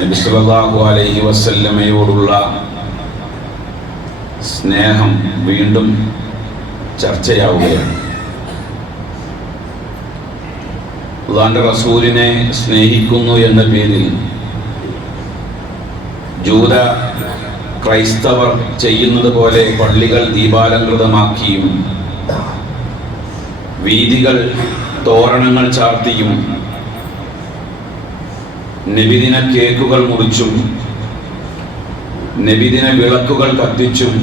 നബിസ്വല്ലാഹു അലൈഹി വസല്ലമയോടുള്ള സ്നേഹം വീണ്ടും ചർച്ചയാവുകയാണ്. അള്ളാന്റെ റസൂലിനെ സ്നേഹിക്കുന്നു എന്ന പേരിൽ ജൂത ക്രൈസ്തവർ ചെയ്യുന്നത് പോലെ പള്ളികൾ ദീപാലംകൃതമാക്കിയും വീതികൾ തോരണങ്ങൾ ചാർത്തിയും നബിദിന കേക്കുകൾ മുറിച്ചും നബിദിന വിളക്കുകൾ കത്തിച്ചും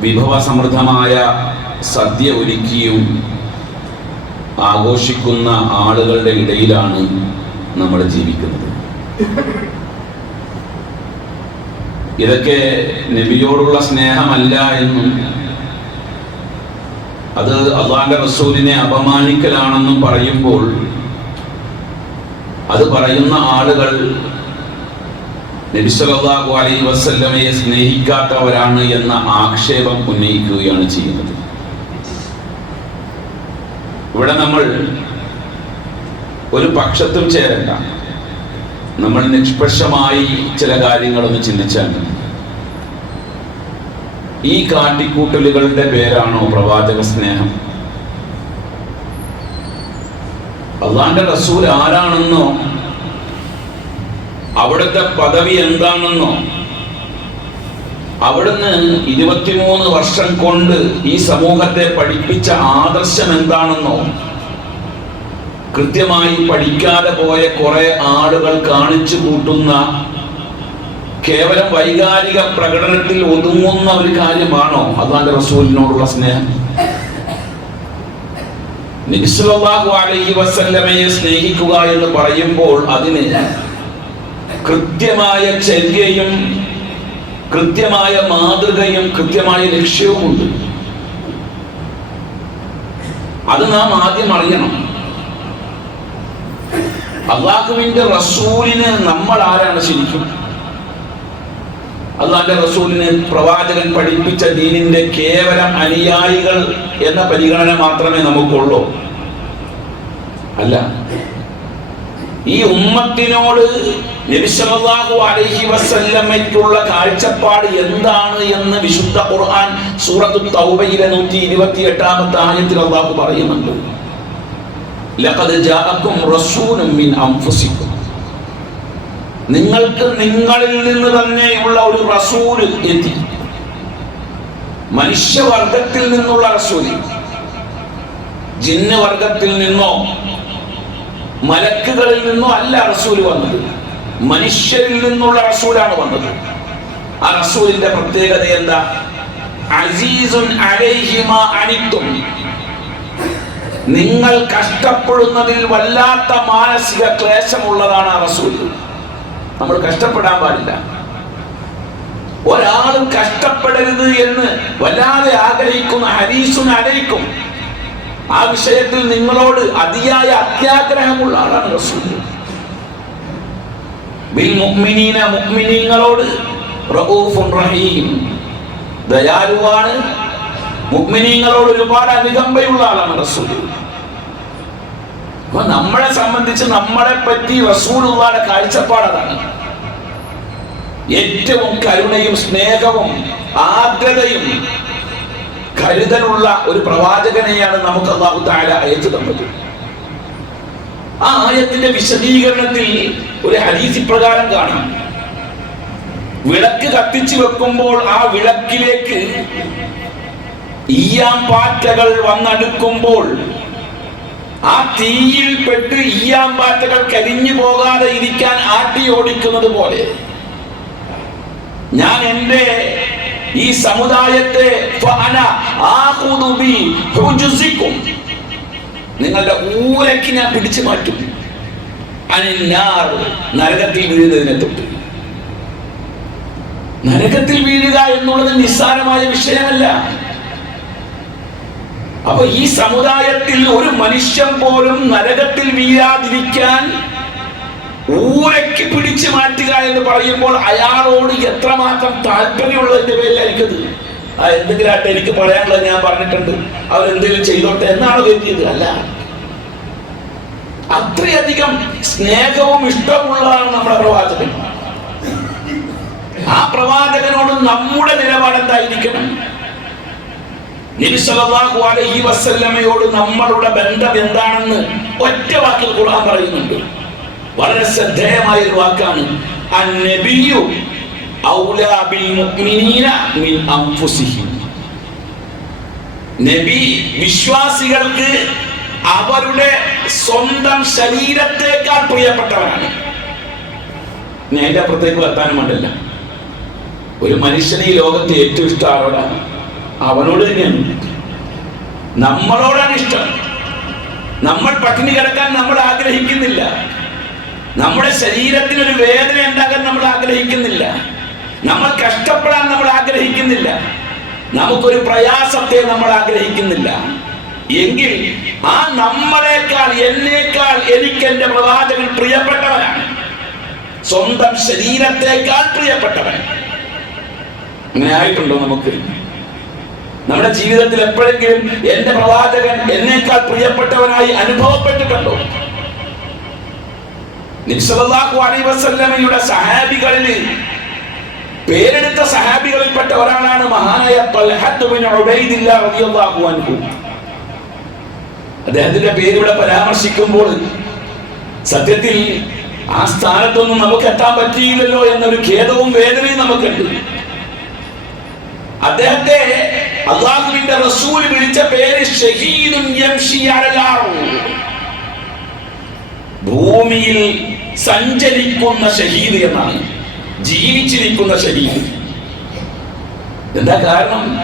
വിഭവസമൃദ്ധമായ സദ്യ ഒരുക്കിയും ആഘോഷിക്കുന്ന ആളുകളുടെ ഇടയിലാണ് നമ്മൾ ജീവിക്കുന്നത്. ഇതൊക്കെ നബിയോടുള്ള സ്നേഹമല്ല എന്നും അത് അള്ളാന്റെ റസൂലിനെ അപമാനിക്കലാണെന്നും പറയുമ്പോൾ അത് പറയുന്ന ആളുകൾ നബിസ്വല്ലാഹു അലൈ വസല്ലമയെ സ്നേഹിക്കാത്തവരാണ് എന്ന ആക്ഷേപം ഉന്നയിക്കുകയാണ് ചെയ്യുന്നത്. ഇവിടെ നമ്മൾ ഒരു പക്ഷത്തും ചേരണ്ട. നമ്മൾ നിഷ്പക്ഷമായി ചില കാര്യങ്ങളൊന്ന് ചിന്തിച്ചാൽ. ഈ കാട്ടിക്കൂട്ടലുകളുടെ പേരാണോ പ്രവാചക സ്നേഹം? അള്ളാന്റെ റസൂൽ ആരാണെന്നോ അവിടുത്തെ പദവി എന്താണെന്നോ അവിടുന്ന് ഇരുപത്തിമൂന്ന് വർഷം കൊണ്ട് ഈ സമൂഹത്തെ പഠിപ്പിച്ച ആദർശം എന്താണെന്നോ കൃത്യമായി പഠിക്കാതെ പോയ കുറെ ആളുകൾ കാണിച്ചു കൂട്ടുന്ന കേവലം വൈകാരിക പ്രകടനത്തിൽ ഒതുങ്ങുന്ന ഒരു കാര്യമാണോ അള്ളാന്റെ റസൂലിനോടുള്ള സ്നേഹം? അലൈഹി വസല്ലമയെ സ്നേഹിക്കുക എന്ന് പറയുമ്പോൾ അതിന് കൃത്യമായ ചര്യയും കൃത്യമായ മാതൃകയും കൃത്യമായ ലക്ഷ്യവുമുണ്ട്. അത് നാം ആദ്യം അറിയണം. അള്ളാഹുവിന്റെ റസൂലിന് നമ്മൾ ആരാണ് ശരിക്കും? അള്ളാന്റെ റസൂലിന് പ്രവാചകൻ പഠിപ്പിച്ച ദീനിന്റെ കേവല അനുയായികൾ എന്ന പരിഗണന മാത്രമേ നമുക്കുള്ളൂ. അല്ല ഈ ഉമ്മത്തിനോട് നബിസമല്ലാഹു അലൈഹി വസല്ലമയ്ക്കുള്ള കാഴ്ചപ്പാട് എന്താണ് എന്ന് വിശുദ്ധ ഖുർആൻ സൂറത്തു തൗബയിലെ നൂറ്റി ഇരുപത്തി എട്ടാമത്തെ ആയത്തിൽ അള്ളാഹു പറയുന്നുണ്ട്. ലഖദ് ജാഅക്കും റസൂലും മിൻ അൻഫുസിക്കും. നിങ്ങൾക്ക് നിങ്ങളിൽ നിന്ന് തന്നെയുള്ള ഒരു റസൂൽ എത്തി. മനുഷ്യവർഗത്തിൽ നിന്നുള്ള റസൂൽ. ജിന്ന് വർഗത്തിൽ നിന്നോ മലക്കുകളിൽ നിന്നോ അല്ല റസൂൽ വന്നത്. മനുഷ്യരിൽ നിന്നുള്ള റസൂലാണ് വന്നത്. ആ റസൂലിന്റെ പ്രത്യേകത എന്താ? അസീസുൻ നിങ്ങൾ കഷ്ടപ്പെടുന്നതിൽ വല്ലാത്ത മാനസിക ക്ലേശമുള്ളതാണ് ആ റസൂൽ നമ്മൾ കഷ്ടപ്പെടാൻ പാടില്ല. ഒരാളും കഷ്ടപ്പെടരുത് എന്ന് വല്ലാതെ ആഗ്രഹിക്കുന്ന ഹരീസും അലയിക്കും ആ വിഷയത്തിൽ നിങ്ങളോട് അതിയായ അത്യാഗ്രഹമുള്ള ആളാണ് റസൂൽ റഊഫുൻ റഹീം. ദയാലുവാണ്. മുഅ്മിനീങ്ങളോട് ഒരുപാട് അനുകമ്പയുള്ള ആളാണ് റസൂൽ അപ്പൊ നമ്മളെ സംബന്ധിച്ച് നമ്മളെ പറ്റി റസൂലുള്ളാന്റെ കാഴ്ചപ്പാടതാണ്. ഏറ്റവും കരുണയും സ്നേഹവും ആദ്രതയും കരുതലുള്ള ഒരു പ്രവാചകനെയാണ് നമുക്ക് അള്ളാഹു താല അയച്ചു തന്നത്. ആ ആയത്തിന്റെ വിശദീകരണത്തിൽ ഒരു ഹദീസ് ഇപ്രകാരം കാണാം. വിളക്ക് കത്തിച്ചു വെക്കുമ്പോൾ ആ വിളക്കിലേക്ക് ഈയാം പാറ്റകൾ വന്നടുക്കുമ്പോൾ ആ തീയിൽ പെട്ട് ഈയാമ്പാറ്റകൾ കരിഞ്ഞു പോകാതെ ഇരിക്കാൻ ആട്ടി ഓടിക്കുന്നത് പോലെ. ഞാൻ എന്റെ ഈ സമുദായത്തെ. നിങ്ങളുടെ ഊരക്ക് ഞാൻ പിടിച്ചു മാറ്റും. അനിന്നാർ നരകത്തിൽ വീഴുന്നതിനെ തൊട്ട്. നരകത്തിൽ വീഴുക എന്നുള്ളത് നിസ്സാരമായ വിഷയമല്ല. അപ്പൊ ഈ സമുദായത്തിൽ ഒരു മനുഷ്യൻ പോലും നരകത്തിൽ വീഴാതിരിക്കാൻ ഊരയ്ക്ക് പിടിച്ചു മാറ്റുക എന്ന് പറയുമ്പോൾ അയാളോട് എത്രമാത്രം താല്പര്യമുള്ളതിന്റെ പേരിലായിരിക്കത് ആ എന്തെങ്കിലും ആട്ടെ എനിക്ക് പറയാനുള്ളത് ഞാൻ പറഞ്ഞിട്ടുണ്ട്. അവർ എന്തെങ്കിലും ചെയ്തോട്ടെ എന്നാണ് കരുതിയത് അല്ല. അത്രയധികം സ്നേഹവും ഇഷ്ടമുള്ളതാണ് നമ്മുടെ പ്രവാചകൻ. ആ പ്രവാചകനോട് നമ്മുടെ നിലപാട് എന്തായിരിക്കണം നബി സല്ലല്ലാഹു അലൈഹി വസല്ലമയോട് നമ്മളുടെ ബന്ധം എന്താണെന്ന് ഒറ്റ വാക്കിൽ ഖുർആൻ പറയുന്നുണ്ട്. വളരെ ശ്രദ്ധേയമായ ഒരു വാക്കാണ്. മുഅ്മിനീന മിൻ നബി വിശ്വാസികൾക്ക് അവരുടെ സ്വന്തം ശരീരത്തേക്കാൾ പ്രിയപ്പെട്ടവനാണ്. ഞാൻ എന്റെ അപ്പുറത്തേക്ക് വർത്താനം വേണ്ടല്ല ഒരു മനുഷ്യനെ ഈ ലോകത്ത് ഏറ്റവും ഇഷ്ടം ആരോടാണ്? അവനോട് തന്നെയാണ് നമ്മളോടാണ് ഇഷ്ടം. നമ്മൾ പട്ടിണി കിടക്കാൻ നമ്മൾ ആഗ്രഹിക്കുന്നില്ല. നമ്മുടെ ശരീരത്തിന് ഒരു വേദന ഉണ്ടാകാൻ നമ്മൾ ആഗ്രഹിക്കുന്നില്ല. നമ്മൾ കഷ്ടപ്പെടാൻ നമ്മൾ ആഗ്രഹിക്കുന്നില്ല. നമുക്കൊരു പ്രയാസത്തെ നമ്മൾ ആഗ്രഹിക്കുന്നില്ല. എങ്കിൽ ആ നമ്മളെക്കാൾ എന്നേക്കാൾ എനിക്ക് എന്റെ പ്രവാചകൻ പ്രിയപ്പെട്ടവനാണ്. സ്വന്തം ശരീരത്തെക്കാൾ പ്രിയപ്പെട്ടവൻ. അങ്ങനെ ആയിട്ടുണ്ടോ നമുക്ക്? നമ്മുടെ ജീവിതത്തിൽ എപ്പോഴെങ്കിലും എന്റെ പ്രവാചകൻ എന്നേക്കാൾ പ്രിയപ്പെട്ടവനായി അനുഭവപ്പെട്ടിട്ടുണ്ടോ? നിസ്സലാഹു അലൈ വസല്ലമയുടെ സഹാബികളിൽ പേരെടുത്ത സഹാബികളിൽപ്പെട്ട ഒരാളാണ് മഹാനായ അദ്ദേഹത്തിന്റെ പേര് ഇവിടെ പരാമർശിക്കുമ്പോൾ സത്യത്തിൽ ആ സ്ഥാനത്തൊന്നും നമുക്ക് എത്താൻ പറ്റിയില്ലല്ലോ എന്നൊരു ഖേദവും വേദനയും നമുക്കുണ്ട്. അദ്ദേഹത്തെ അള്ളാഹുവിന്റെ റസൂൽ വിളിച്ച പേര് ഭൂമിയിൽ സഞ്ചരിക്കുന്ന ഷഹീദ് എന്നാണ്. ജീവിച്ചിരിക്കുന്ന ഷഹീദ്. എന്താ കാരണം?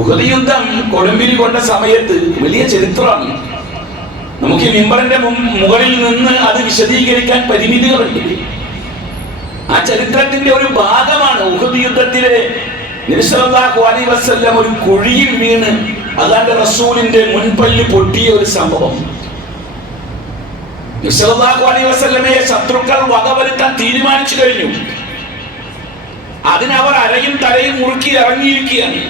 ഉഹദ് യുദ്ധം കൊടുമ്പിരി കൊണ്ട സമയത്ത് വലിയ ചരിത്രമാണ്. നമുക്ക് ഈ മിമ്പറിന്റെ മുകളിൽ നിന്ന് അത് വിശദീകരിക്കാൻ പരിമിതികളുണ്ട്. ആ ചരിത്രത്തിന്റെ ഒരു ഭാഗമാണ് ഉഹദ് യുദ്ധത്തിലെ നബിസല്ലാഹു അലി വസ്ല്ലം ഒരു കുഴിയിൽ വീണ് അതാണ്ട് റസൂലിന്റെ മുൻപല്ല് പൊട്ടിയ ഒരു സംഭവം. നബിസല്ലാഹു അലി വസ്ല്ലമയെ ശത്രുക്കൾ വകവരുത്താൻ തീരുമാനിച്ചു കഴിഞ്ഞു. അതിനവർ അരയും തലയും മുറുക്കി ഇറങ്ങിയിരിക്കുകയാണ്.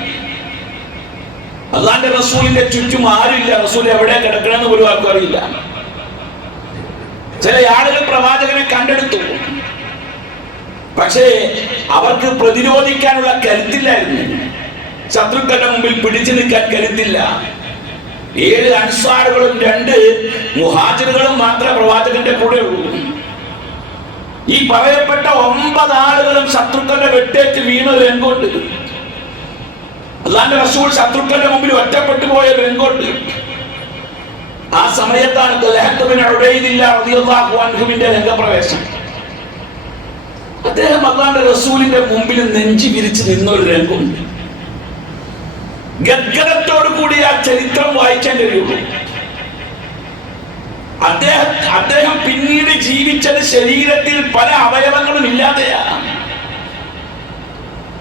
അള്ളാന്റെ റസൂലിന്റെ ചുറ്റും ആരുമില്ല. റസൂൽ എവിടെ കിടക്കണമെന്ന് പോലും ആർക്കും അറിയില്ല. ചില ആളുകൾ പ്രവാചകനെ കണ്ടെടുത്തു. പക്ഷേ അവർക്ക് പ്രതിരോധിക്കാനുള്ള കരുത്തില്ലായിരുന്നു. ശത്രുക്കളുടെ മുമ്പിൽ പിടിച്ചു നിൽക്കാൻ കരുത്തില്ല. ഏഴ് അൻസാറുകളും രണ്ട് മുഹാജിറുകളും മാത്രമേ പ്രവാചകന്റെ കൂടെ ഉള്ളൂ. ഈ പറയപ്പെട്ട ഒമ്പത് ആളുകളും ശത്രുക്കളുടെ വെട്ടേറ്റ് വീണത് രംഗമുണ്ട്. അള്ളാന്റെ റസൂൽ ശത്രുക്കളുടെ മുമ്പിൽ ഒറ്റപ്പെട്ടു പോയ രംഗോട്ട് ആ സമയത്താണ് രംഗപ്രവേശം. അദ്ദേഹം അള്ളാന്റെ റസൂലിന്റെ മുമ്പിൽ നെഞ്ചി വിരിച്ച് നിന്ന ഒരു രംഗമുണ്ട്. ഗദ്ഗതത്തോടു കൂടി ആ ചരിത്രം വായിക്കാൻ കഴിയുള്ളൂ അദ്ദേഹം അദ്ദേഹം പിന്നീട് ജീവിച്ചത് ശരീരത്തിൽ പല അവയവങ്ങളും ഇല്ലാതെയാ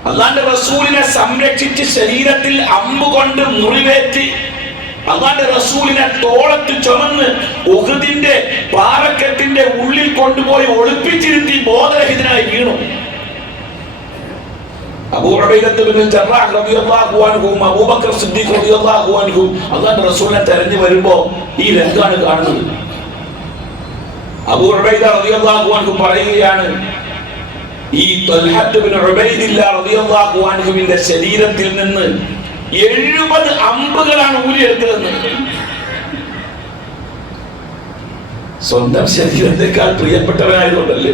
അള്ളാന്റെ റസൂലിനെ സംരക്ഷിച്ച് ശരീരത്തിൽ അമ്പുകൊണ്ട് മുറിവേറ്റ് അള്ളാന്റെ റസൂലിനെ തോളത്ത് ചുമന്ന് ഉഹുദിന്റെ പാറക്കെട്ടിന്റെ ഉള്ളിൽ കൊണ്ടുപോയി ഒളിപ്പിച്ചിരുത്തി ബോധരഹിതനായി വീണു. തെരഞ്ഞു വരുമ്പോ ഈ രംഗാണ് കാണുന്നത്. അബൂ പറയുകയാണ് ഈ ശരീരത്തിൽ നിന്ന് എഴുപത് അമ്പുകളാണ് ഊരിയെടുക്കുന്നത് സ്വന്തം ശരീരത്തെക്കാൾ പ്രിയപ്പെട്ടവനായതുകൊണ്ടല്ലേ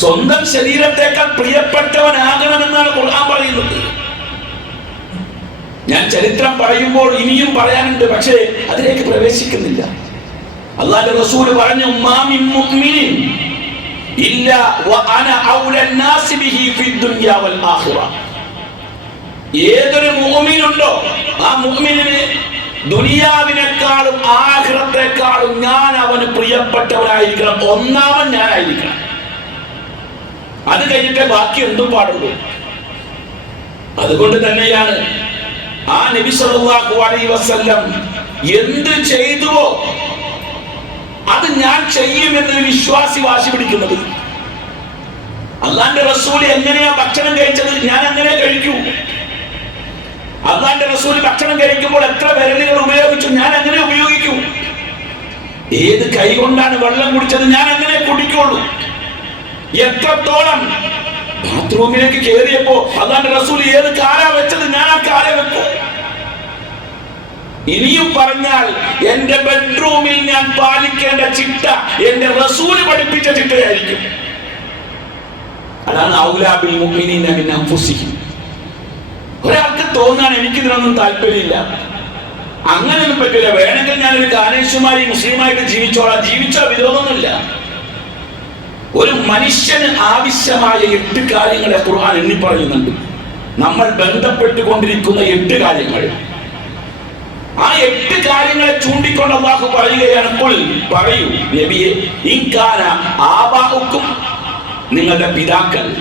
സ്വന്തം ശരീരത്തെക്കാൾ പ്രിയപ്പെട്ടവനാകണമെന്നാണ് ഖുർആൻ പറയുന്നത്. ഞാൻ ചരിത്രം പറയുമ്പോൾ ഇനിയും പറയാനുണ്ട് പക്ഷേ അതിലേക്ക് പ്രവേശിക്കുന്നില്ല. അള്ളാഹു റസൂൽ പറഞ്ഞു മാമിൻ മുഅ്മിനിൻ ഇല്ല വഅന ഔല നാസി ബിഹി ഫിദ് ദുനിയ വൽ ആഖിറ. ഏതൊരു മുഅ്മിനുണ്ടോ ആ മുഅ്മിനിന് ദുനിയാവിനേക്കാളും ആഗ്രഹത്തെക്കാളും ഞാൻ അവന് പ്രിയപ്പെട്ടവനായിരിക്കണം. ഒന്നാമൻ ഞാനായിരിക്കണം. അത് കഴിഞ്ഞിട്ട് ബാക്കി എന്തും പാടുള്ളൂ. അതുകൊണ്ട് തന്നെയാണ് ആ നബി സല്ലല്ലാഹു അലൈഹി വസല്ലം എന്ത് ചെയ്തുവോ അത് ഞാൻ ചെയ്യുമെന്ന് വിശ്വാസി വാശി പിടിക്കുന്നത്. അള്ളാന്റെ റസൂൽ എങ്ങനെയാ ഭക്ഷണം കഴിച്ചത്? ഞാൻ അങ്ങനെ കഴിക്കൂ. അള്ളാന്റെ റസൂൽ ഭക്ഷണം കഴിക്കുമ്പോൾ എത്ര വിരലുകൾ ഉപയോഗിച്ചു ഞാൻ അങ്ങനെ ഉപയോഗിക്കും. ഏത് കൈ കൊണ്ടാണ് വെള്ളം കുടിച്ചത് ഞാൻ അങ്ങനെ കുടിക്കുള്ളൂ. എത്രത്തോളം ബാത്റൂമിലേക്ക് കയറിയപ്പോ അള്ളാന്റെ റസൂൽ ഏത് കാലാ വെച്ചത് ഞാൻ ആ കാല വെക്കും. ഇനിയും പറഞ്ഞാൽ എന്റെ ബെഡ്റൂമിൽ ഞാൻ പാലിക്കേണ്ട ചിട്ട എന്റെ റസൂൽ പഠിപ്പിച്ച ചിട്ടയായിരിക്കും. അതാണ് ഔലാബിൽ മുഅ്മിനീന മിൻ ഒരാൾക്ക് തോന്നാൻ എനിക്കിതിനൊന്നും താല്പര്യമില്ല. അങ്ങനെയൊന്നും പറ്റില്ല വേണമെങ്കിൽ ഞാൻ ഒരു കാനേശുമായി മുസ്ലിമായിട്ട് ജീവിച്ചോളാം. ജീവിച്ചാൽ വിരോധമൊന്നുമില്ല. ഒരു മനുഷ്യന് ആവശ്യമായ എട്ട് കാര്യങ്ങളെ ഖുർആൻ എണ്ണി പറയുന്നുണ്ട്. നമ്മൾ ബന്ധപ്പെട്ടുകൊണ്ടിരിക്കുന്ന എട്ട് കാര്യങ്ങൾ. ആ എട്ട് കാര്യങ്ങളെ ചൂണ്ടിക്കൊണ്ട് അള്ളാഹു പറയുകയാണ് പറയൂ നബിയെ ഇൻകാന ആബാഉക്കും നിങ്ങളുടെ പിതാക്കൾ.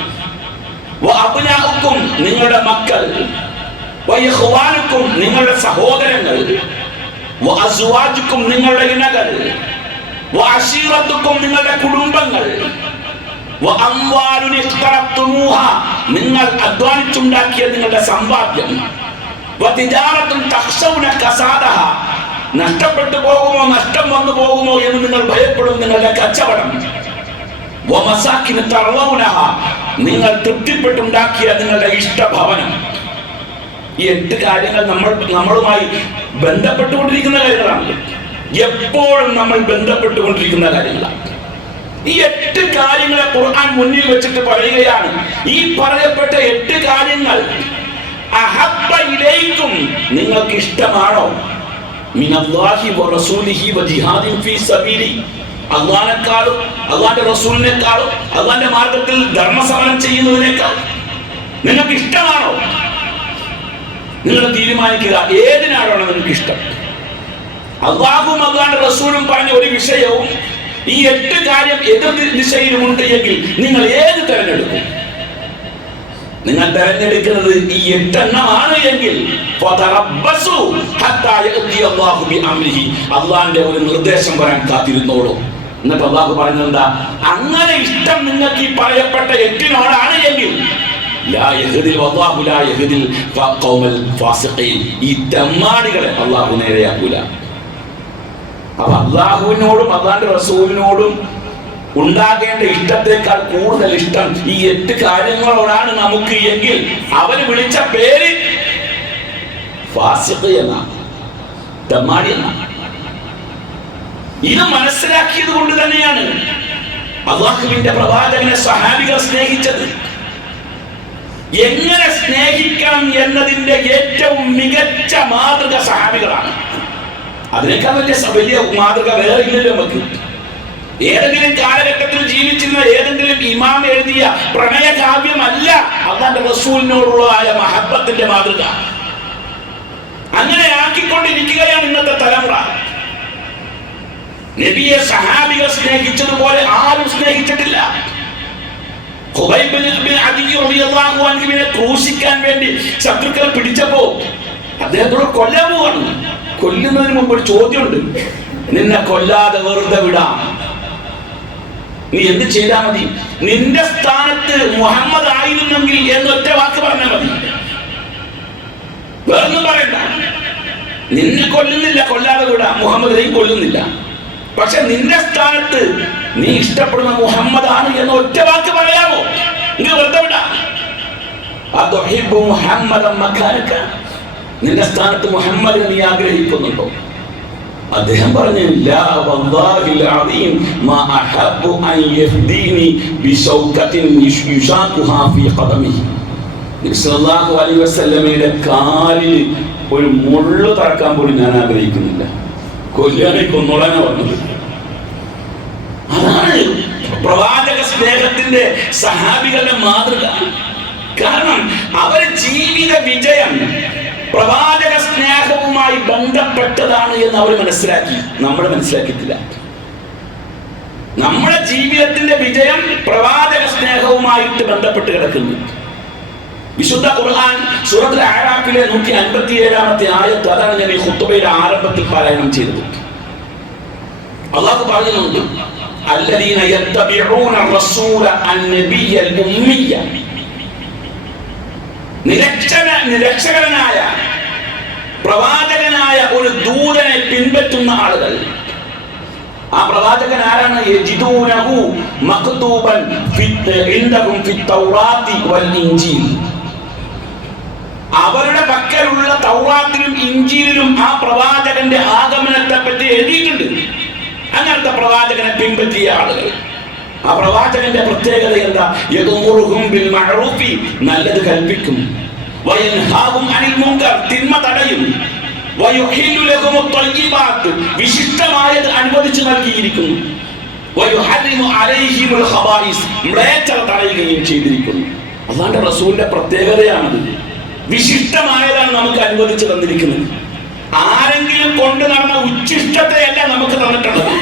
നിങ്ങളുടെ മക്കൾ നിങ്ങളുടെ സഹോദരങ്ങൾ നിങ്ങളുടെ ഇണകൾ നിങ്ങളുടെ കുടുംബങ്ങൾ നിങ്ങൾ അധ്വാനിച്ചുണ്ടാക്കിയ നിങ്ങളുടെ സമ്പാദ്യം നഷ്ടപ്പെട്ടു പോകുമോ നഷ്ടം വന്നു പോകുമോ എന്ന് നിങ്ങൾ ഭയപ്പെടും നിങ്ങളുടെ കച്ചവടം. നിങ്ങൾ തൃപ്തിപ്പെട്ടുണ്ടാക്കിയ നിങ്ങളുടെ ഇഷ്ടഭവനം. ഈ എട്ട് കാര്യങ്ങൾ നമ്മൾ നമ്മളുമായി ബന്ധപ്പെട്ടുകൊണ്ടിരിക്കുന്ന കാര്യങ്ങളാണ്. എപ്പോഴും നമ്മൾ ബന്ധപ്പെട്ടുകൊണ്ടിരിക്കുന്ന കാര്യങ്ങളാണ്. ഈ എട്ട് കാര്യങ്ങളെ ഖുർആൻ മുന്നിൽ വെച്ചിട്ട് പറയുകയാണ്. ഈ പറയപ്പെട്ട എട്ട് കാര്യങ്ങൾ അഹബ്ബ ഇലൈക്കും നിങ്ങൾക്ക് ഇഷ്ടമാണോ മിനല്ലാഹി വ റസൂലിഹി വ ജിഹാദിൻ ഫീ സബീലി. അള്ളാഹിനെക്കാളും അള്ളാന്റെ റസൂലിനേക്കാളും അള്ളാന്റെ മാർഗത്തിൽ ധർമ്മസമരം ചെയ്യുന്നതിനേക്കാൾ നിങ്ങൾക്ക് ഇഷ്ടമാണോ? നിങ്ങൾ തീരുമാനിക്കുക ഏതിനാണോ നിങ്ങൾക്ക് ഇഷ്ടം? അള്ളാഹും അള്ളാന്റെ റസൂലും പറഞ്ഞ ഒരു വിഷയവും ഈ എട്ട് കാര്യം എതിർ ദിശയിലുമുണ്ട് എങ്കിൽ നിങ്ങൾ ഏത് തെരഞ്ഞെടുക്കും? നിങ്ങൾ തെരഞ്ഞെടുക്കുന്നത് ഈ എട്ടെണ്ണമാണ് എങ്കിൽ അള്ളാഹുബി ബിഅംരിഹി അള്ളാന്റെ ഒരു നിർദ്ദേശം വരാൻ കാത്തിരുന്നോളൂ. എന്നിട്ട് അള്ളാഹു എന്താ? അങ്ങനെ ഇഷ്ടം നിങ്ങൾക്ക് ഈ പറയപ്പെട്ട എട്ടിനോടാണ് എങ്കിൽ? ഈ തെമ്മാടികളെ അള്ളാഹു നേരെയാക്കൂല. അപ്പൊ അള്ളാഹുവിനോടും അള്ളാന്റെ റസൂലിനോടും ഉണ്ടാകേണ്ട ഇഷ്ടത്തെക്കാൾ കൂടുതൽ ഇഷ്ടം ഈ എട്ട് കാര്യങ്ങളോടാണ് നമുക്ക് എങ്കിൽ അവന് വിളിച്ച പേര് ഫാസിഖ് എന്നാണ്. തെമ്മാടി എന്നാണ്. ഇത് മനസ്സിലാക്കിയത് കൊണ്ട് തന്നെയാണ് അള്ളാഹുവിന്റെ പ്രവാചകനെ സഹാബികൾ സ്നേഹിച്ചത്. എങ്ങനെ സ്നേഹിക്കണം എന്നതിന്റെ ഏറ്റവും മികച്ച മാതൃക സഹാബികളാണ്. അതിനേക്കാൾ വലിയ വലിയ മാതൃക വേറെ ഇല്ലല്ലോ നമുക്ക്. ഏതെങ്കിലും കാലഘട്ടത്തിൽ ജീവിച്ചിരുന്ന ഏതെങ്കിലും ഇമാം എഴുതിയ പ്രണയ കാവ്യമല്ല അള്ളാന്റെ റസൂലിനോടുള്ളതായ മഹബത്തിന്റെ മാതൃക. അങ്ങനെ ആക്കിക്കൊണ്ടിരിക്കുകയാണ് ഇന്നത്തെ തലമുറ. നബിയെ സഹാബികൾ സ്നേഹിച്ചതുപോലെ ആരും സ്നേഹിച്ചിട്ടില്ല. ക്രൂശിക്കാൻ വേണ്ടി ശത്രുക്കൾ പിടിച്ചപ്പോ അദ്ദേഹത്തോട് കൊല്ലാൻ പോവാണ്. കൊല്ലുന്നതിന് മുമ്പ് ഒരു ചോദ്യമുണ്ട്. നിന്നെ കൊല്ലാതെ വെറുതെ വിടാം. നീ എന്ത് ചെയ്താൽ മതി? നിന്റെ സ്ഥാനത്ത് മുഹമ്മദ് ആയിരുന്നെങ്കിൽ എന്ന് ഒറ്റ വാക്ക് പറഞ്ഞാൽ മതി. വേറൊന്നും പറയണ്ട. നിന്നെ കൊല്ലുന്നില്ല കൊല്ലാതെ വിടാം. മുഹമ്മദിനെയും കൊല്ലുന്നില്ല. പക്ഷെ നിന്റെ സ്ഥാനത്ത് നീ ഇഷ്ടപ്പെടുന്ന മുഹമ്മദ് ആണ് എന്ന് ഒറ്റ വാക്ക് പറയാമോ? നിന്റെ സ്ഥാനത്ത് മുഹമ്മദിനെ നീ ആഗ്രഹിക്കുന്നുണ്ടോ? അദ്ദേഹം പറഞ്ഞു കാലിൽ ഒരു മുള്ളു തറക്കാൻ പോലും ഞാൻ ആഗ്രഹിക്കുന്നില്ല. കൊല്ലാനെ കൊന്നോളാനാ പറഞ്ഞത്. അതാണ് പ്രവാചക സ്നേഹത്തിന്റെ സഹാബികളുടെ മാതൃക. കാരണം അവർ ജീവിത വിജയം പ്രവാചക സ്നേഹവുമായി ബന്ധപ്പെട്ടതാണ് എന്ന് അവർ മനസ്സിലാക്കി. നമ്മൾ മനസ്സിലാക്കിയിട്ടില്ല. നമ്മുടെ ജീവിതത്തിന്റെ വിജയം പ്രവാചക സ്നേഹവുമായിട്ട് ബന്ധപ്പെട്ട് കിടക്കുന്നു. വിശുദ്ധ ഖുർആൻ സൂറത്തുൽ ആരാപ്പിലെ നൂറ്റി അൻപത്തി ഏഴാമത്തെ ആയത്ത് അതാണ് ഞാൻ ഈ ഹുത്തുബയുടെ ആരംഭത്തിൽ പാരായണം ചെയ്തത്. അള്ളാഹു പറയുന്നുണ്ട് الذين يتبعون الرسول النبي الأمي നിരക്ഷര നിരക്ഷകനായ പ്രവാചകനായ ഒരു ദൂതനെ പിൻപറ്റുന്ന ആളുകൾ ആ പ്രവാചകൻ ആരാണ് യജിദൂനഹു മക്തൂബൻ ഫി- ഇൻദഹും ഫി തൗറാത്തി വൽ ഇൻജീൽ അവരുടെ പക്കലുള്ള തൗറാത്തിലും ഇഞ്ചിയിലും ആ പ്രവാചകന്റെ ആഗമനത്തെ പറ്റി എഴുതിയിട്ടുണ്ട് അങ്ങനത്തെ പ്രവാചകനെ പിൻപറ്റിയ ആളുകൾ. ആ പ്രവാചകന്റെ പ്രത്യേകത എന്താ? നല്ലത് കൽപ്പിക്കും. അനിൽ തിന്മ തടയും. വിശിഷ്ടമായത് അനുവദിച്ചു നൽകിയിരിക്കുന്നു. മ്ലേച്ഛത തടയുകയും ചെയ്തിരിക്കുന്നു. അള്ളാന്റെ റസൂലിന്റെ പ്രത്യേകതയാണത്. വിശിഷ്ടമായതാണ് നമുക്ക് അനുവദിച്ചു തന്നിരിക്കുന്നത്. ആരെങ്കിലും കൊണ്ടു നടന്ന ഉച്ചിഷ്ടത്തെയല്ല നമുക്ക് തന്നിട്ടുള്ളത്?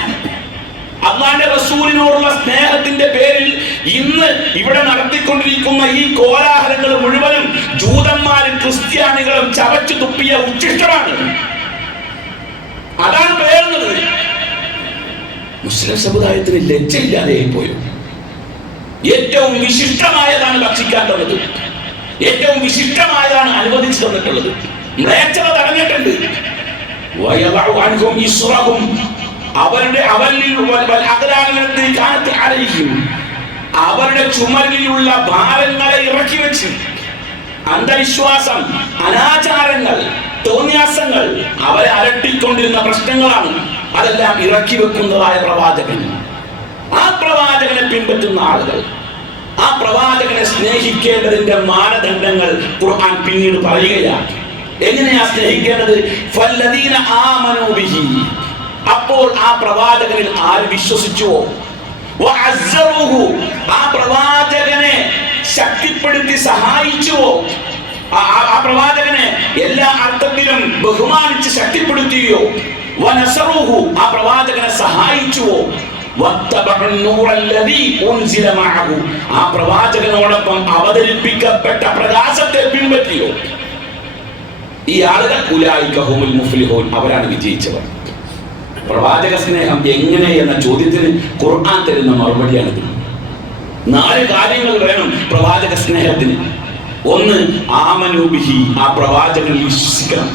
അള്ളാന്റെ റസൂലിനോടുള്ള സ്നേഹത്തിന്റെ പേരിൽ ഇന്ന് ഇവിടെ നടത്തിക്കൊണ്ടിരിക്കുന്ന ഈ കോലാഹലങ്ങൾ മുഴുവനും ജൂതന്മാരും ക്രിസ്ത്യാനികളും ചവച്ചു തുപ്പിയ ഉച്ചിഷ്ടമാണ്. അതാണ് പേരുന്നത്. മുസ്ലിം സമുദായത്തിന് ലജ്ജയില്ലാതെ പോയോ ഏറ്റവും വിശിഷ്ടമായതാണ് ഭക്ഷിക്കാൻ തന്നത്. ഏറ്റവും വിശിഷ്ടമായതാണ് അനുവദിച്ചു തന്നിട്ടുള്ളത്. മ്ലേച്ഛത തടഞ്ഞിട്ടുണ്ട് അവരുടെ അവരുടെ ചുമലിലുള്ള ഭാരങ്ങളെ ഇറക്കി വെച്ച് അന്ധവിശ്വാസം അനാചാരങ്ങൾ തോന്നിയാസങ്ങൾ അവരെ അലട്ടിക്കൊണ്ടിരുന്ന പ്രശ്നങ്ങളാണ് അതെല്ലാം ഇറക്കി വെക്കുന്നതായ പ്രവാചകൻ. ആ പ്രവാചകനെ പിൻപറ്റുന്ന ആളുകൾ ആ പ്രവാചകനെ സ്നേഹിക്കേണ്ടതിന്റെ മാനദണ്ഡങ്ങൾ ഖുർആൻ പിന്നീട് പറയുകയാണ്. എങ്ങനെയാ സ്നേഹിക്കേണ്ടത്? അപ്പോൾ ആ പ്രവാചകനിൽ ആര് വിശ്വസിച്ചുവോ ആ പ്രവാചകനെ ശക്തിപ്പെടുത്തി സഹായിച്ചുവോ ആ- പ്രവാചകനെ എല്ലാ അർത്ഥത്തിലും ബഹുമാനിച്ച് ശക്തിപ്പെടുത്തിയോ? വനസറൂഹു ആ പ്രവാചകനെ സഹായിച്ചുവോ ആ പ്രവാചകനോടൊപ്പം അവതരിപ്പിക്കപ്പെട്ട പ്രകാശത്തെ പിൻപറ്റിയോ? ഈ ആളുകൾ ഉലായിക്കഹുമുൽ മുഫ്ലിഹൂൻ അവരാണ് വിജയിച്ചവർ. പ്രവാചക സ്നേഹം എങ്ങനെ എന്ന ചോദ്യത്തിന് ഖുർആൻ തരുന്ന മറുപടിയാണിത് നാല് കാര്യങ്ങൾ വേണം പ്രവാചക സ്നേഹത്തിന്. ഒന്ന് ആമനൂബിഹി ആ പ്രവാചകനിൽ വിശ്വസിക്കണം.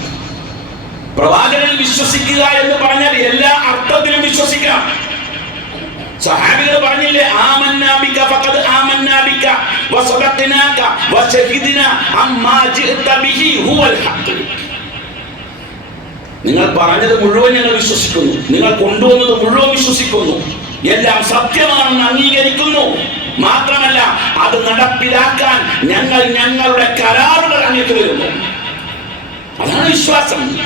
പ്രവാചകനിൽ വിശ്വസിക്കുക എന്ന് പറഞ്ഞാൽ എല്ലാ അർത്ഥത്തിലും വിശ്വസിക്കണം. സഹാബികൾ പറഞ്ഞില്ലേ ആമന്നാ ബിക ഫഖദ് ആമന്നാ വസബഖ്നാക വശഹിദ്ന അമ്മാ ബിഹി ഹുവൽ ഹഖ്. നിങ്ങൾ പറഞ്ഞത് മുഴുവൻ ഞങ്ങൾ വിശ്വസിക്കുന്നു. നിങ്ങൾ കൊണ്ടുവന്നത് മുഴുവൻ വിശ്വസിക്കുന്നു. എല്ലാം സത്യമാണെന്ന് അംഗീകരിക്കുന്നു. മാത്രമല്ല അത് നടപ്പിലാക്കാൻ ഞങ്ങൾ ഞങ്ങളുടെ കരാറുകൾ അങ്ങേക്ക് വരുന്നു. അതാണ് വിശ്വാസം.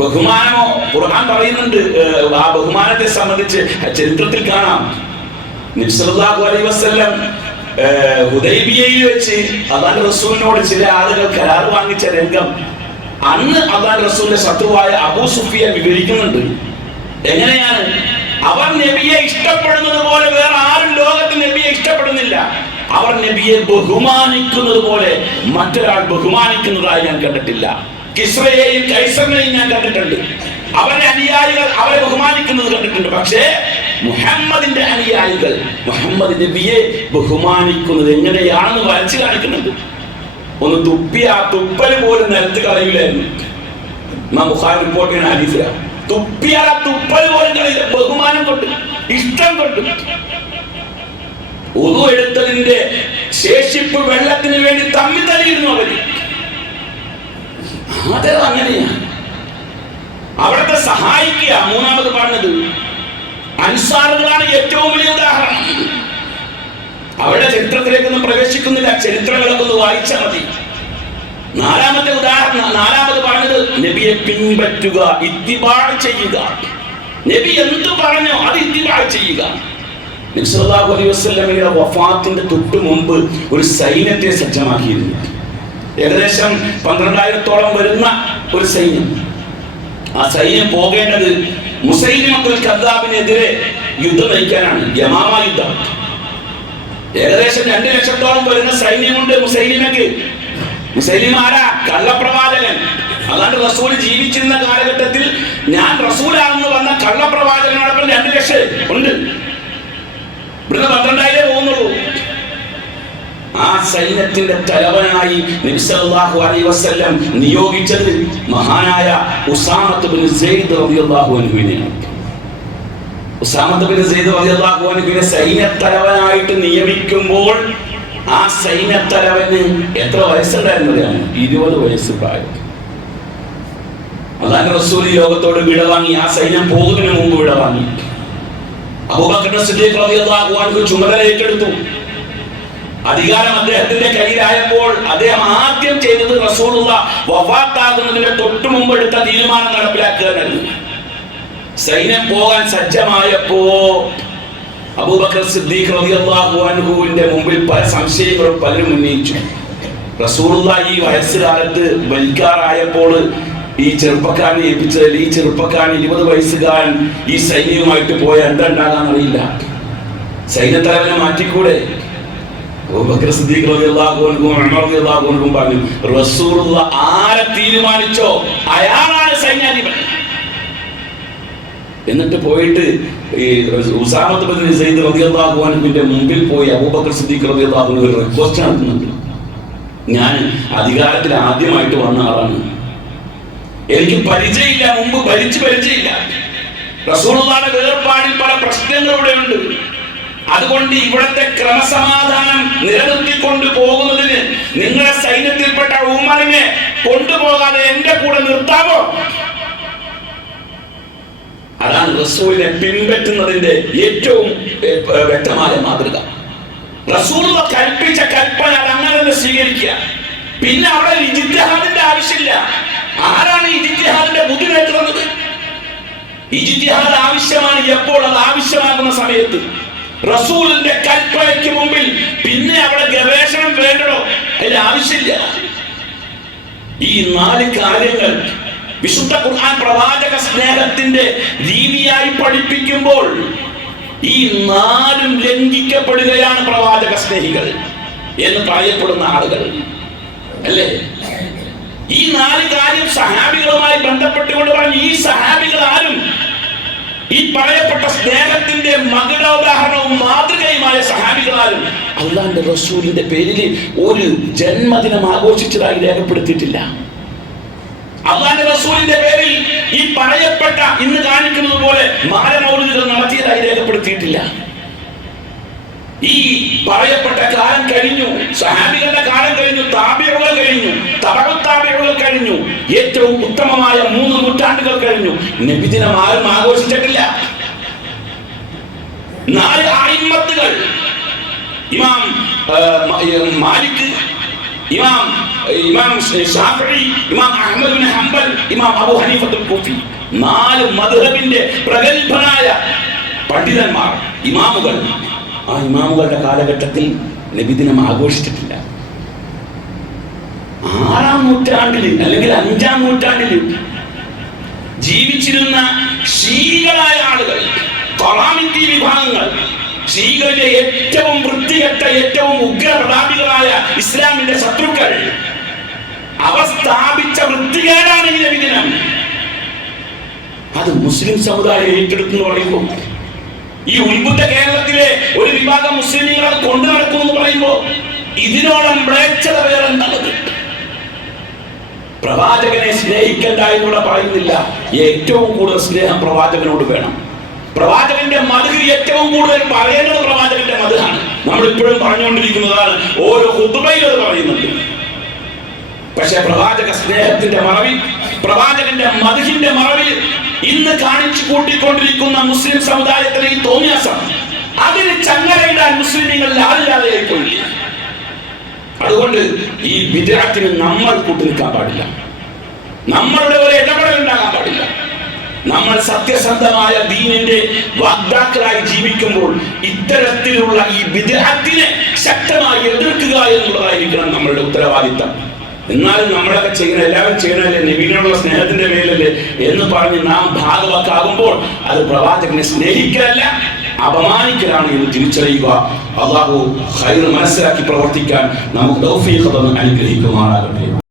ബഹുമാനമോ? ഖുർആൻ പറയുന്നുണ്ട് ആ ബഹുമാനത്തെ സംബന്ധിച്ച് ചരിത്രത്തിൽ കാണാം. നബിസല്ലല്ലാഹു അലൈഹി വസല്ലം ഹുദൈബിയയിൽ വെച്ച് അള്ളാഹ് റസൂലിനോട് ചില ആളുകൾ കരാർ വാങ്ങിച്ച രംഗം അന്ന് അള്ളാഹ് റസൂലിന്റെ ശത്രുവായ അബൂ സുഫിയ വിവരിക്കുന്നുണ്ട്. എങ്ങനെയാണ്? അവർ നബിയെ ഇഷ്ടപ്പെടുന്നത് പോലെ വേറെ ആരും ലോകത്ത് നബിയെ ഇഷ്ടപ്പെടുന്നില്ല. അവർ നബിയെ ബഹുമാനിക്കുന്നത് പോലെ മറ്റൊരാൾ ബഹുമാനിക്കുന്നതായി ഞാൻ കണ്ടിട്ടില്ല. കിസ്രയെയും കൈസറിനെയും ഞാൻ കണ്ടിട്ടുണ്ട്. അവരുടെ അനുയായികൾ അവരെ ബഹുമാനിക്കുന്നത് കണ്ടിട്ടുണ്ട്. പക്ഷേ മുഹമ്മദിന്റെ അനുയായികൾ മുഹമ്മദ് നബിയെ ബഹുമാനിക്കുന്നത് എങ്ങനെയാണെന്ന് വരച്ചു കാണിക്കുന്നുണ്ട്. ഒന്ന് തുപ്പി ആ തുപ്പൽ പോലും നിലത്ത് കളയില്ലായിരുന്നു. റിപ്പോർട്ട് ചെയ്യുന്ന ഹദീസിലാണ് തുപ്പിയാൽ ആ തുപ്പൽ പോലും കളയില്ല. ബഹുമാനം കൊണ്ട് ഇഷ്ടം കൊണ്ട്. ഉതു എടുത്തതിന്റെ ശേഷിപ്പ് വെള്ളത്തിന് വേണ്ടി തമ്മി തല്ലിയിരുന്നു അവർ. അത് അങ്ങനെയാണ് അവിടുത്തെ സഹായിക്കുക. മൂന്നാമത് പറഞ്ഞത് അൻസാറുകളാണ് ഏറ്റവും വലിയ ഉദാഹരണം. അവരുടെ ചരിത്രത്തിലേക്കൊന്നും പ്രവേശിക്കുന്നില്ല. ചരിത്രങ്ങളൊക്കെ ഒന്ന് വായിച്ചാൽ മതി. നാലാമത്തെ ഉദാഹരണം നാലാമത് പറഞ്ഞത് നബിയെ പിൻപറ്റുക ഇത്തിബാൾ ചെയ്യുക. നബി എന്ത് പറഞ്ഞോ അത് ഇത്തിബാൾ ചെയ്യുക. നബി സല്ലല്ലാഹു അലൈഹി വസല്ലമയുടെ വഫാത്തിന്റെ തൊട്ടു മുമ്പ് ഒരു സൈന്യത്തെ സജ്ജമാക്കിയിരുന്നു. ഏകദേശം പന്ത്രണ്ടായിരത്തോളം വരുന്ന ഒരു സൈന്യം. ആ സൈന്യം പോകേണ്ടത് മുസൈലിമത്തുൽ കദ്ദാബിനെതിരെ യുദ്ധം നയിക്കാനാണ്. യമാമ യുദ്ധം. ഏകദേശം രണ്ട് ലക്ഷത്തോളം വരുന്ന സൈന്യമുണ്ട് മുസൈലിമക്ക് മുസൈലിം ആരാ? കള്ളപ്രവാചകൻ. അതാണ് റസൂൽ ജീവിച്ചിരുന്ന കാലഘട്ടത്തിൽ ഞാൻ റസൂലാണെന്ന് വന്ന കള്ളപ്രവാചകനോടൊപ്പം രണ്ട് ലക്ഷം ഉണ്ട്. ഇവിടുന്ന് പന്ത്രണ്ടായിരേ പോകുന്നുള്ളൂ. ആ സൈന്യത്തിന്റെ തലവനായി നബി അലൈ വസ്ല്ലം നിയോഗിച്ചത് മഹാനായ ഉസാമത്ത് സെയ്ദ് സൈന്യത്തലവനായിട്ട് നിയമിക്കുമ്പോൾ ആ സൈന്യത്തലവന് എത്ര വയസ്സുണ്ടായിരുന്നു ഇരുപത് വയസ്സ് പ്രായം. അള്ളാഹു റസൂൽ ലോകത്തോട് വിട വാങ്ങി ആ സൈന്യം പോകുന്നതിന് മുമ്പ് വിട വാങ്ങി ചുമതല ഏറ്റെടുത്തു അധികാരം അദ്ദേഹത്തിന്റെ കയ്യിലായപ്പോൾ അദ്ദേഹം ആദ്യം ചെയ്തത് റസൂലുള്ള വഫാത്താകുന്നതിന് തൊട്ടു മുമ്പ് എടുത്ത തീരുമാനം നടപ്പിലാക്കുക എന്നത് സൈന്യം പോകാൻ സജ്ജമായപ്പോ അബൂബക്കർ സിദ്ദീഖ് റളിയല്ലാഹു അൻഹുവിന്റെ മുമ്പിൽ പല സംശയങ്ങളും പലരും ഉന്നയിച്ചു. റസൂലുള്ള ഈ വയസ്സുകാലത്ത് മരിക്കാറായപ്പോൾ ഈ ചെറുപ്പക്കാരനെ ഏൽപ്പിച്ചതിൽ ഈ ചെറുപ്പക്കാരൻ ഇരുപത് വയസ്സുകാരൻ ഈ സൈന്യവുമായിട്ട് പോയ എന്തുണ്ടാകാൻ അറിയില്ല സൈന്യത്തലവനെ മാറ്റിക്കൂടെ? പറഞ്ഞു ആരെ തീരുമാനിച്ചോ? അയാളാണ് സൈന്യാധിപൻ. എന്നിട്ട് പോയിട്ട് ഈ ഉസാമത്ത് ബിൻ സയ്യിദ് റളിയല്ലാഹു മുമ്പിൽ പോയി അബൂബക്കർ സിദ്ദീഖ് റളിയല്ലാഹു ഒരു റിക്വസ്റ്റ് നടത്തുന്നുണ്ട്. ഞാൻ അധികാരത്തിൽ ആദ്യമായിട്ട് വന്ന ആളാണ്. എനിക്ക് പരിചയമില്ല മുമ്പ് ഭരിച്ചു പരിചയമില്ല. റസൂലുള്ളാഹിന്റെ വേർപാടിൽ പല പ്രശ്നങ്ങൾ ഇവിടെ ഉണ്ട് അതുകൊണ്ട് ഇവിടത്തെ ക്രമസമാധാനം നിലനിർത്തിക്കൊണ്ട് പോകുന്നതിന് നിങ്ങളെ സൈന്യത്തിൽപ്പെട്ട ഉമറിനെ കൊണ്ടുപോകാതെ എന്റെ കൂടെ നിർത്താമോ അതാണ് റസൂലിനെ പിൻപറ്റുന്നതിന്റെ ഏറ്റവും വ്യക്തമായ മാതൃക. റസൂൽ കൽപ്പിച്ച കൽപ്പന അങ്ങനെ തന്നെ സ്വീകരിക്കുക. പിന്നെ അവിടെ ഇജിത്തിഹാദിന്റെ ആവശ്യമില്ല. ആരാണ് ഇജിത്തിഹാദിന്റെ ബുദ്ധി നേട്ടുന്നത് ഇജിത്തിഹാദ് ആവശ്യമാണ് എപ്പോൾ അത് ആവശ്യമാകുന്ന സമയത്ത്. റസൂലിന്റെ കൽപ്പനയ്ക്ക് മുമ്പിൽ പിന്നെ അവിടെ ഗവേഷണം വേണ്ടടോ? അതിൽ ആവശ്യമില്ല. ഈ നാല് കാര്യങ്ങൾ വിശുദ്ധ ഖുർആൻ പ്രവാചക സ്നേഹത്തിന്റെ രീതിയായി പഠിപ്പിക്കുമ്പോൾ ഈ നാലും ലംഘിക്കപ്പെടുകയാണ് പ്രവാചക സ്നേഹികൾ എന്ന് പറയപ്പെടുന്ന ആളുകൾ. അല്ലേ? ഈ നാല് കാര്യം സഹാബികളുമായി ബന്ധപ്പെട്ടുകൊണ്ട് പറഞ്ഞു ഈ സഹാബികൾ ആരും ഈ പറയപ്പെട്ട സ്നേഹത്തിന്റെ മകുടോദാഹരണവും മാതൃകയുമായ സഹാബികളാലും അള്ളാന്റെ റസൂലിന്റെ പേരിൽ ഒരു ജന്മദിനം ആഘോഷിച്ചതായി രേഖപ്പെടുത്തിയിട്ടില്ല. അള്ളാന്റെ റസൂലിന്റെ പേരിൽ ഈ പറയപ്പെട്ട ഇന്ന് കാണിക്കുന്നത് പോലെ മാലമൗലികൾ നടത്തിയതായി രേഖപ്പെടുത്തിയിട്ടില്ല. ഈ പറയപ്പെട്ട കാലം കഴിഞ്ഞു സഹാബികളുടെ കാലം കഴിഞ്ഞു താപ്യകൾ കഴിഞ്ഞു തടവത്താപ്യകൾ കഴിഞ്ഞു ഏറ്റവും ഉത്തമമായ മൂന്ന് നൂറ്റാണ്ടുകൾ കഴിഞ്ഞു. നബിദിനം ആരും ആഘോഷിച്ചിട്ടില്ല. നാല് ആയിമത്തുകൾ ഇമാം മാലിക് ഇമാം ഇമാം ഷാഫി ഇമാം അഹമ്മദ് ബിൻ ഹംബൽ ഇമാം അബു ഹനീഫത്തുൽ കൂഫി. നാല് മദ്ഹബിന്റെ പ്രഗത്ഭനായ പണ്ഡിതന്മാർ ഇമാമുകൾ. ആ ഇമാമുകളുടെ കാലഘട്ടത്തിൽ നബിദിനം ആഘോഷിച്ചിട്ടില്ല. ആറാം നൂറ്റാണ്ടിൽ അല്ലെങ്കിൽ അഞ്ചാം നൂറ്റാണ്ടിൽ ജീവിച്ചിരുന്ന ഷീകളായ ആളുകൾ കൊളാമിറ്റി വിഭാഗങ്ങൾ ക്ഷീകളിലെ ഏറ്റവും വൃത്തികെട്ട ഏറ്റവും ഉഗ്രപ്രതാപികളായ ഇസ്ലാമിന്റെ ശത്രുക്കൾ അവർ സ്ഥാപിച്ച വൃത്തികേടാണ് ഈ നബിദിനം അത് മുസ്ലിം സമുദായം ഏറ്റെടുക്കുന്നു പറയുമ്പോൾ ഈ ഉത്ബുദ്ധ കേരളത്തിലെ ഒരു വിഭാഗം മുസ്ലിമീങ്ങൾ അത് കൊണ്ടു നടക്കും എന്ന് പറയുമ്പോൾ ഇതിനോളം മ്ലേച്ഛത വേറെ എന്താണത് പ്രവാചകനെ സ്നേഹിക്കണ്ട എന്നിവിടെ പറയുന്നില്ല. ഏറ്റവും കൂടുതൽ സ്നേഹം പ്രവാചകനോട് വേണം. പ്രവാചകന്റെ മധു ഏറ്റവും കൂടുതൽ പറയേണ്ടത് പ്രവാചകന്റെ മതിലാണ് നമ്മൾ ഇപ്പോഴും പറഞ്ഞുകൊണ്ടിരിക്കുന്നതാണ് ഓരോ ഹുതുബയിൽ അത് പറയുന്നുണ്ട്. പക്ഷെ പ്രവാചക സ്നേഹത്തിന്റെ മറവിൽ പ്രവാചകന്റെ മധുഹിന്റെ മറവിൽ ഇന്ന് കാണിച്ചു കൂട്ടിക്കൊണ്ടിരിക്കുന്ന മുസ്ലിം സമുദായത്തിലെ ഈ തോന്നിയാസം അതിന് ചങ്ങലയിടാൻ മുസ്ലിം ആളില്ലാതെയായി അതുകൊണ്ട് ഈ വിദ്യാർത്ഥിന് നമ്മൾ കൂട്ടുനിൽക്കാൻ പാടില്ല. നമ്മളുടെ ഒരു ഇടപെടൽ ഉണ്ടാകാൻ പാടില്ല. നമ്മൾ സത്യസന്ധമായ ദീനിന്റെ വാഗ്ദാക്കളായി ജീവിക്കുമ്പോൾ ഇത്തരത്തിലുള്ള ഈ വിദ്യാർത്ഥിനെ ശക്തമായി എതിർക്കുക എന്നുള്ളതായിരിക്കണം നമ്മളുടെ ഉത്തരവാദിത്തം. എന്നാലും നമ്മളൊക്കെ ചെയ്യുന്ന എല്ലാവരും ചെയ്യണല്ലേ നബീനോടുള്ള സ്നേഹത്തിന്റെ മേലല്ലേ എന്ന് പറഞ്ഞ് നാം ഭാഗവാക്കാകുമ്പോൾ അത് പ്രവാചകനെ സ്നേഹിക്കലല്ല അപമാനിക്കലാണ് എന്ന് തിരിച്ചറിയുക. അള്ളാഹു മനസ്സിലാക്കി പ്രവർത്തിക്കാൻ നമുക്ക് തൗഫീഖ് അനുഗ്രഹിക്കുമാറാകട്ടെ.